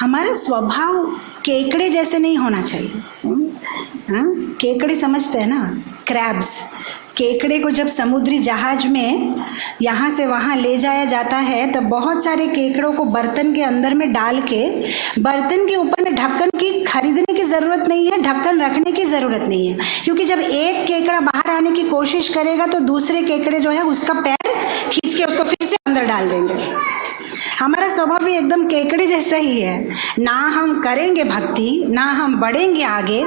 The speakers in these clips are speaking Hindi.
हमारा स्वभाव केकड़े जैसे नहीं होना चाहिए। हाँ, केकड़े समझते हैं ना, क्रैब्स। केकड़े को जब समुद्री जहाज में यहाँ से वहाँ ले जाया जाता है तब बहुत सारे केकड़ों को बर्तन के अंदर में डाल के, बर्तन के ऊपर में ढक्कन की खरीदने की ज़रूरत नहीं है, ढक्कन रखने की ज़रूरत नहीं है, क्योंकि जब एक केकड़ा बाहर आने की कोशिश करेगा तो दूसरे केकड़े जो है उसका पैर खींच के उसको फिर से अंदर डाल देंगे। हमारा स्वभाव भी एकदम केकड़े जैसा ही है। ना हम करेंगे भक्ति, ना हम बढ़ेंगे आगे,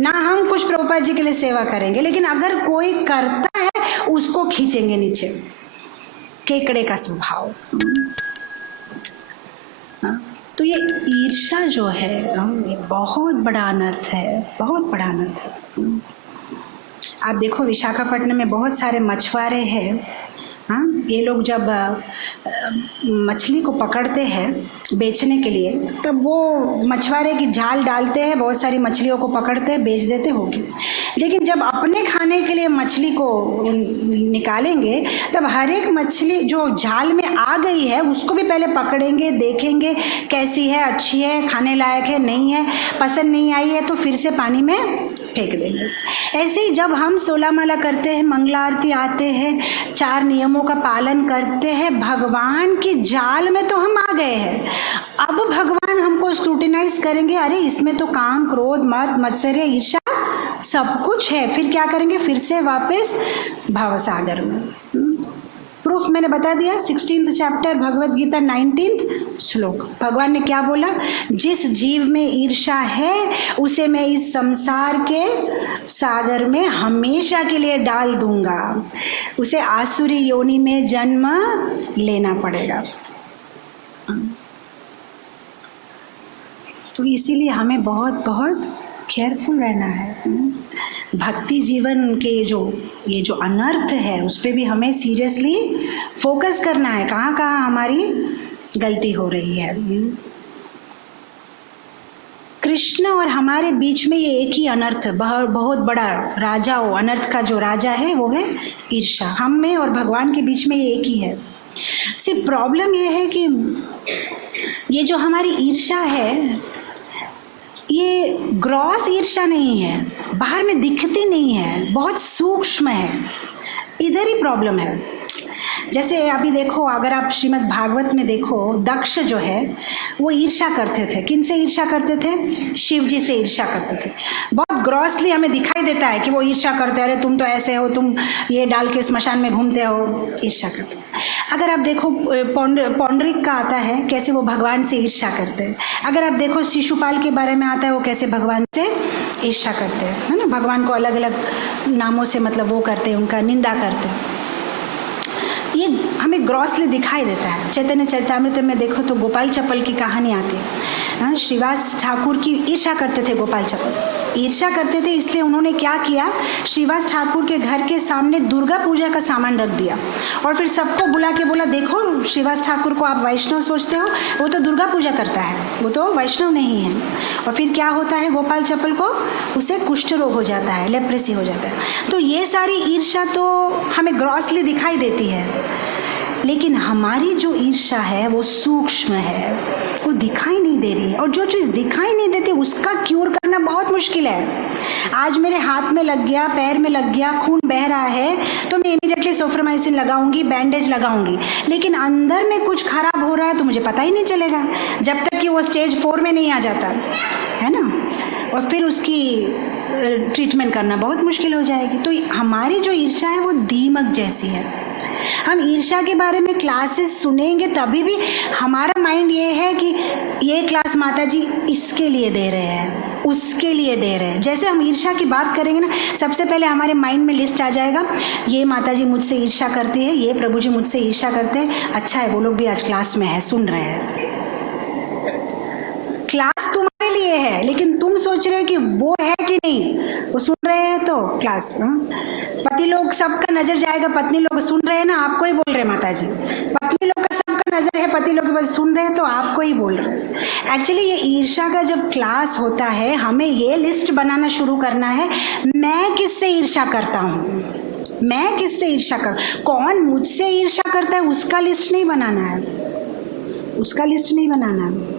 ना हम कुछ प्रभुपाद जी के लिए सेवा करेंगे, लेकिन अगर कोई करता है उसको खींचेंगे नीचे। केकड़े का स्वभाव। तो ये ईर्ष्या जो है ये बहुत बड़ा अनर्थ है, बहुत बड़ा अनर्थ है। आप देखो विशाखापट्टनम में बहुत सारे मछुआरे हैं। हाँ, ये लोग जब मछली को पकड़ते हैं बेचने के लिए तब वो मछुआरे की जाल डालते हैं, बहुत सारी मछलियों को पकड़ते हैं, बेच देते होगी। लेकिन जब अपने खाने के लिए मछली को निकालेंगे तब हर एक मछली जो जाल में आ गई है उसको भी पहले पकड़ेंगे, देखेंगे कैसी है, अच्छी है, खाने लायक है, नहीं है, पसंद नहीं आई है तो फिर से पानी में फेंक देंगे। ऐसे ही जब हम 16 माला करते हैं, मंगला आरती आते हैं, 4 नियमों का पालन करते हैं, भगवान की जाल में तो हम आ गए हैं। अब भगवान हमको स्क्रूटिनाइज करेंगे, अरे इसमें तो काम, क्रोध, मद, मत्सर्य, ईर्ष्या सब कुछ है, फिर क्या करेंगे, फिर से वापस भवसागर में। प्रूफ मैंने बता दिया, 16th chapter Bhagavad Gita 19th श्लोक। भगवान ने क्या बोला, जिस जीव में ईर्ष्या है उसे मैं इस संसार के सागर में हमेशा के लिए डाल दूंगा, उसे आसुरी योनि में जन्म लेना पड़ेगा। तो इसीलिए हमें बहुत बहुत केयरफुल रहना है। भक्ति जीवन के ये जो अनर्थ है उस पर भी हमें सीरियसली फोकस करना है, कहाँ कहाँ हमारी गलती हो रही है। कृष्ण और हमारे बीच में ये एक ही अनर्थ, बहुत बड़ा राजा हो, अनर्थ का जो राजा है वो है ईर्ष्या। हम में और भगवान के बीच में ये एक ही है। सिर्फ प्रॉब्लम ये है कि ये जो हमारी ईर्ष्या है ये ग्रॉस ईर्ष्या नहीं है, बाहर में दिखती नहीं है, बहुत सूक्ष्म है, इधर ही प्रॉब्लम है। जैसे अभी देखो, अगर आप श्रीमद् भागवत में देखो, दक्ष जो है वो ईर्ष्या करते थे। किन से ईर्ष्या करते थे? शिव जी से ईर्ष्या करते थे। बहुत ग्रॉसली हमें दिखाई देता है कि वो ईर्ष्या करते हैं, अरे तुम तो ऐसे हो, तुम ये डाल के स्मशान में घूमते हो, ईर्ष्या करते हैं। अगर आप देखो पौंडरिक का आता है कैसे वो भगवान से ईर्ष्या करते हैं। अगर आप देखो शिशुपाल के बारे में आता है वो कैसे भगवान से ईर्ष्या करते हैं, है ना, भगवान को अलग अलग नामों से मतलब वो करते हैं, उनका निंदा करते हैं। ये हमें ग्रॉसली दिखाई देता है। चैतन्य चरितामृत में देखो तो गोपाल चप्पल की कहानी आती है। श्रीवास ठाकुर की ईर्ष्या करते थे गोपाल चप्पल, ईर्ष्या करते थे, इसलिए उन्होंने क्या किया, श्रीवास ठाकुर के घर के सामने दुर्गा पूजा का सामान रख दिया और फिर सबको बुला के बोला, देखो श्रीवास ठाकुर को आप वैष्णव सोचते हो, वो तो दुर्गा पूजा करता है, वो तो वैष्णव नहीं है। और फिर क्या होता है, गोपाल चप्पल को उसे कुष्ठ रोग हो जाता है, लेप्रेसी हो जाता है। तो ये सारी ईर्ष्या तो हमें ग्रॉसली दिखाई देती है, लेकिन हमारी जो ईर्ष्या है वो सूक्ष्म है, वो दिखाई नहीं दे रही है। और जो चीज़ दिखाई नहीं देती उसका क्यूर करना बहुत मुश्किल है। आज मेरे हाथ में लग गया, पैर में लग गया, खून बह रहा है तो मैं इमीडिएटली सोफ्रामाइसिन लगाऊंगी, बैंडेज लगाऊंगी, लेकिन अंदर में कुछ खराब हो रहा है तो मुझे पता ही नहीं चलेगा जब तक कि वो स्टेज 4 में नहीं आ जाता है ना, और फिर उसकी ट्रीटमेंट करना बहुत मुश्किल हो जाएगी। तो हमारी जो ईर्ष्या है वो दीमक जैसी है। हम ईर्ष्या के बारे में क्लासेस सुनेंगे तभी भी हमारा माइंड ये है कि ये क्लास माता जी इसके लिए दे रहे हैं, उसके लिए दे रहे हैं। जैसे हम ईर्ष्या की बात करेंगे ना, सबसे पहले हमारे माइंड में लिस्ट आ जाएगा, ये माता जी मुझसे ईर्ष्या करती है, ये प्रभु जी मुझसे ईर्ष्या करते हैं, अच्छा है वो लोग भी आज क्लास में है, सुन रहे हैं। क्लास तुम्हारे लिए है लेकिन तुम सोच रहे हो कि वो है कि नहीं, वो सुन रहे हैं तो क्लास। पति लोग सबका नजर जाएगा, पत्नी लोग सुन रहे हैं ना, आपको ही बोल रहे हैं माता जी। पत्नी लोग का सबका नजर है, पति लोग के पास सुन रहे हैं तो आपको ही बोल रहे हैं। एक्चुअली ये ईर्ष्या का जब क्लास होता है हमें ये लिस्ट बनाना शुरू करना है, मैं किससे ईर्ष्या करता हूँ, मैं किससे ईर्ष्या कर, कौन मुझसे ईर्ष्या करता है उसका लिस्ट नहीं बनाना है, उसका लिस्ट नहीं बनाना है।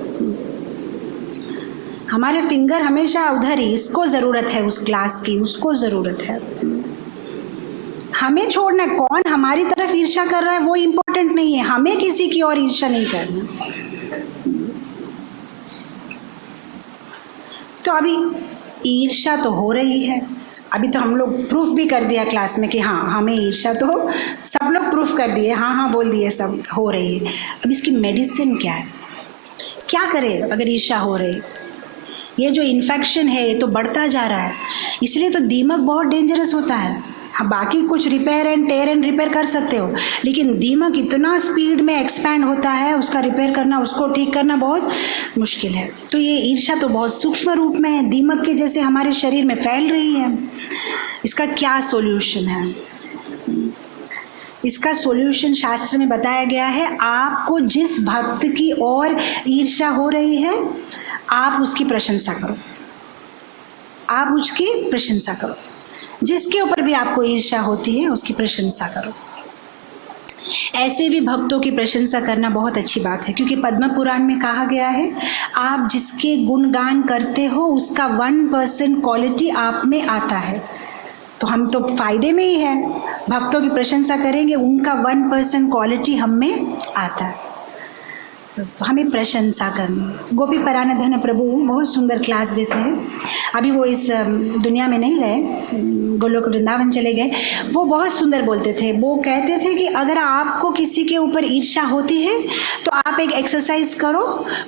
हमारे फिंगर हमेशा उधर ही, इसको जरूरत है उस क्लास की, उसको जरूरत है। हमें छोड़ना है, कौन हमारी तरफ ईर्ष्या कर रहा है वो इम्पोर्टेंट नहीं है, हमें किसी की और ईर्ष्या नहीं करना। तो अभी ईर्ष्या तो हो रही है, अभी तो हम लोग प्रूफ भी कर दिया क्लास में कि हाँ हमें ईर्ष्या, तो सब लोग प्रूफ कर दिए, हाँ हाँ बोल दिए, सब हो रही है। अब इसकी मेडिसिन क्या है, क्या करें अगर ईर्ष्या हो रही? ये जो इन्फेक्शन है ये तो बढ़ता जा रहा है, इसलिए तो दीमक बहुत डेंजरस होता है। हाँ बाकी कुछ repair and tear and repair कर सकते हो, लेकिन दीमक इतना स्पीड में एक्सपैंड होता है, उसका रिपेयर करना, उसको ठीक करना बहुत मुश्किल है। तो ये ईर्ष्या तो बहुत सूक्ष्म रूप में है, दीमक के जैसे हमारे शरीर में फैल रही है। इसका क्या सॉल्यूशन है? इसका सॉल्यूशन शास्त्र में बताया गया है। आपको जिस भक्त की ओर ईर्ष्या हो रही है, आप उसकी प्रशंसा करो, आप उसकी प्रशंसा करो। जिसके ऊपर भी आपको ईर्ष्या होती है उसकी प्रशंसा करो। ऐसे भी भक्तों की प्रशंसा करना बहुत अच्छी बात है, क्योंकि पद्म पुराण में कहा गया है आप जिसके गुणगान करते हो उसका 1% क्वालिटी आप में आता है। तो हम तो फायदे में ही है, भक्तों की प्रशंसा करेंगे, उनका 1% क्वालिटी हम में आता है। तो हमें प्रशंसा करनी। गोपी परानधन प्रभु बहुत सुंदर क्लास देते हैं, अभी वो इस दुनिया में नहीं रहे, गोलोक वृंदावन चले गए। वो बहुत सुंदर बोलते थे, वो कहते थे कि अगर आपको किसी के ऊपर ईर्ष्या होती है तो आप एक एक्सरसाइज करो,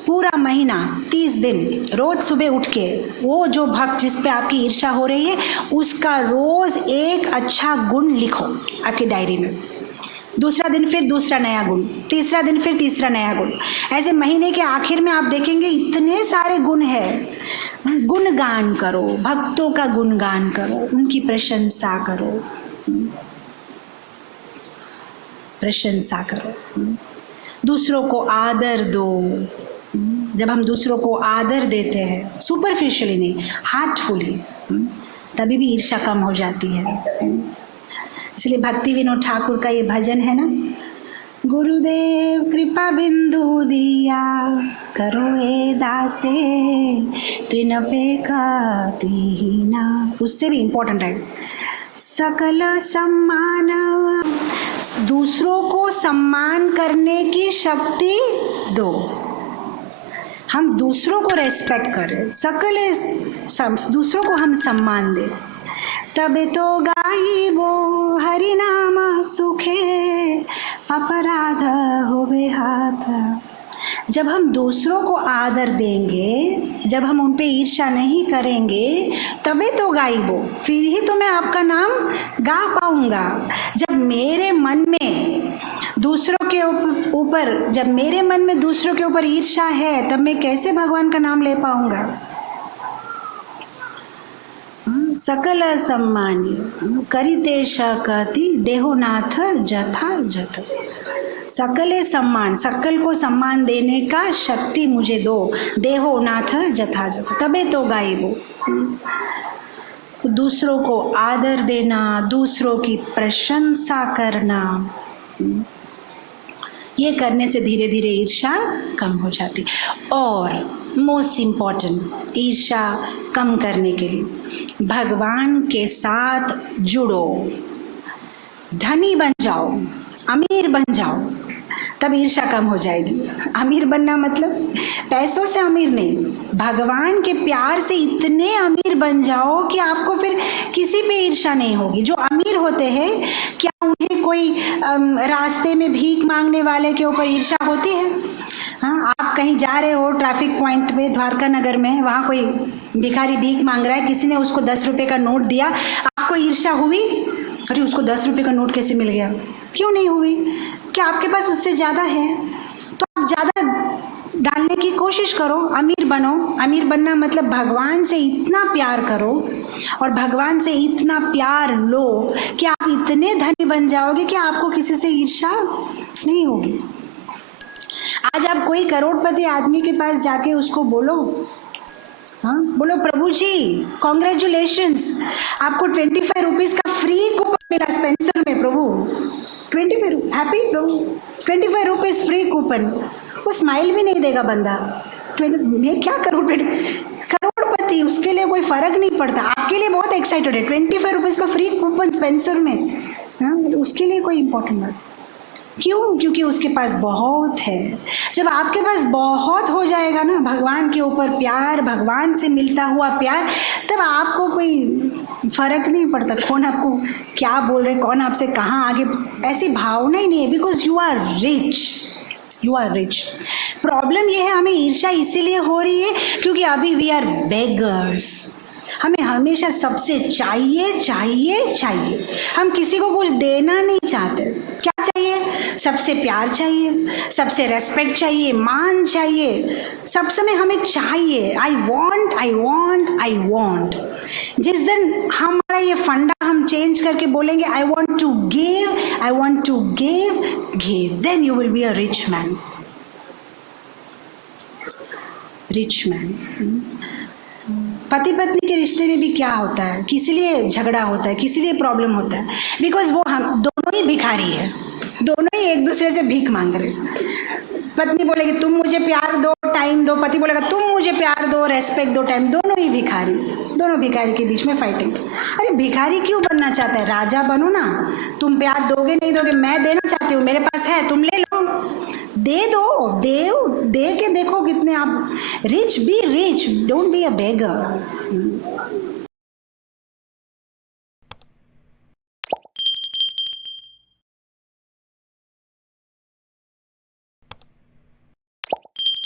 पूरा महीना 30 दिन रोज सुबह उठ के वो जो भक्त जिस पे आपकी ईर्ष्या हो रही है उसका रोज एक अच्छा गुण लिखो आपकी डायरी में। दूसरा दिन फिर दूसरा नया गुण, तीसरा दिन फिर तीसरा नया गुण। ऐसे महीने के आखिर में आप देखेंगे इतने सारे गुण है। गुणगान करो, भक्तों का गुणगान करो, उनकी प्रशंसा करो, प्रशंसा करो। दूसरों को आदर दो। जब हम दूसरों को आदर देते हैं, सुपरफिशियली नहीं, हार्टफुली, तभी भी ईर्ष्या कम हो जाती है। इसलिए भक्ति विनोद ठाकुर का ये भजन है ना, गुरुदेव कृपा बिंदु दिया करो ए दासे तृण पे दीना, उससे भी इम्पोर्टेंट है सकल सम्मान, दूसरों को सम्मान करने की शक्ति दो। हम दूसरों को रेस्पेक्ट करें, दूसरों को हम सम्मान दें, तबे तो गाइबो हरि नाम सुखे अपराध होवे हाथ। जब हम दूसरों को आदर देंगे, जब हम उन पे ईर्ष्या नहीं करेंगे, तबे तो गाइबो, फिर ही तो मैं आपका नाम गा पाऊंगा। जब मेरे मन में दूसरों के ऊपर, जब मेरे मन में दूसरों के ऊपर ईर्ष्या है, तब मैं कैसे भगवान का नाम ले पाऊंगा? सकल सम्मानी करिते शकति देहोनाथ जथा जथ। सकले सम्मान, सकल को सम्मान देने का शक्ति मुझे दो, देहोनाथ जथा जथ, तबे तो गाइबो। दूसरों को आदर देना, दूसरों की प्रशंसा करना, ये करने से धीरे धीरे ईर्ष्या कम हो जाती। और मोस्ट इम्पॉर्टेंट, ईर्ष्या कम करने के लिए भगवान के साथ जुड़ो, धनी बन जाओ, अमीर बन जाओ, तब ईर्ष्या कम हो जाएगी। अमीर बनना मतलब पैसों से अमीर नहीं, भगवान के प्यार से इतने अमीर बन जाओ कि आपको फिर किसी पे ईर्ष्या नहीं होगी। जो अमीर होते हैं, क्या उन्हें कोई रास्ते में भीख मांगने वाले के ऊपर ईर्ष्या होती है? हाँ, आप कहीं जा रहे हो ट्रैफिक पॉइंट पे द्वारका नगर में, वहाँ कोई भिखारी भीख मांग रहा है, किसी ने उसको 10 रुपए का नोट दिया, आपको ईर्ष्या हुई? अरे उसको 10 रुपए का नोट कैसे मिल गया? क्यों नहीं हुई? क्या आपके पास उससे ज़्यादा है? तो आप ज़्यादा डालने की कोशिश करो, अमीर बनो। अमीर बनना मतलब भगवान से इतना प्यार करो और भगवान से इतना प्यार लो कि आप इतने धनी बन जाओगे कि आपको किसी से ईर्ष्या नहीं होगी। आज आप कोई करोड़पति आदमी के पास जाके उसको बोलो, हाँ बोलो प्रभु जी कॉन्ग्रेचुलेशंस, आपको 25 रुपीज का फ्री कूपन मिला स्पेंसर में प्रभु, 25 हैप्पी प्रभु, 25 रुपीज फ्री कूपन। वो स्माइल भी नहीं देगा बंदा, ये क्या करोड़ थी उसके लिए कोई फर्क नहीं पड़ता, आपके लिए बहुत एक्साइटेड है, 25 रुपीज़ का फ्री कूपन स्पेंसर में, हाँ, उसके लिए कोई इम्पोर्टेंट नहीं। क्यों? क्योंकि उसके पास बहुत है। जब आपके पास बहुत हो जाएगा ना, भगवान के ऊपर प्यार, भगवान से मिलता हुआ प्यार, तब आपको कोई फर्क नहीं पड़ता कौन आपको क्या बोल रहे, कौन आपसे कहाँ आगे, ऐसी भावना ही नहीं है, because you are rich, you are rich. Problem ये है हमें ईर्ष्या इसीलिए हो रही है क्योंकि अभी वी आर बेगर्स। हमें हमेशा सबसे चाहिए चाहिए चाहिए, हम किसी को कुछ देना नहीं चाहते। क्या चाहिए? सबसे प्यार चाहिए, सबसे रेस्पेक्ट चाहिए, मान चाहिए, सब समय हमें चाहिए। I want I want I want. जिस दिन हमारा ये फंडा हम चेंज करके बोलेंगे I want to give, I want to give give, then you will be a rich man. Rich man. पति पत्नी के रिश्ते में भी क्या होता है, किस लिए झगड़ा होता है, किस लिए प्रॉब्लम होता है? बिकॉज वो हम दोनों ही भिखारी है, दोनों ही एक दूसरे से भीख मांग रहे। पत्नी बोलेगी तुम मुझे प्यार दो, टाइम दो, पति बोलेगा तुम मुझे प्यार दो, रेस्पेक्ट दो, टाइम। दोनों ही भिखारी, दोनों भिखारी के बीच में फाइटिंग। अरे भिखारी क्यों बनना चाहता है? राजा बनो ना। तुम प्यार दोगे नहीं दोगे, मैं देना चाहती हूँ, मेरे पास है, तुम ले लो, दे दो, दे के देखो कितने आप rich. Be rich, don't be a beggar.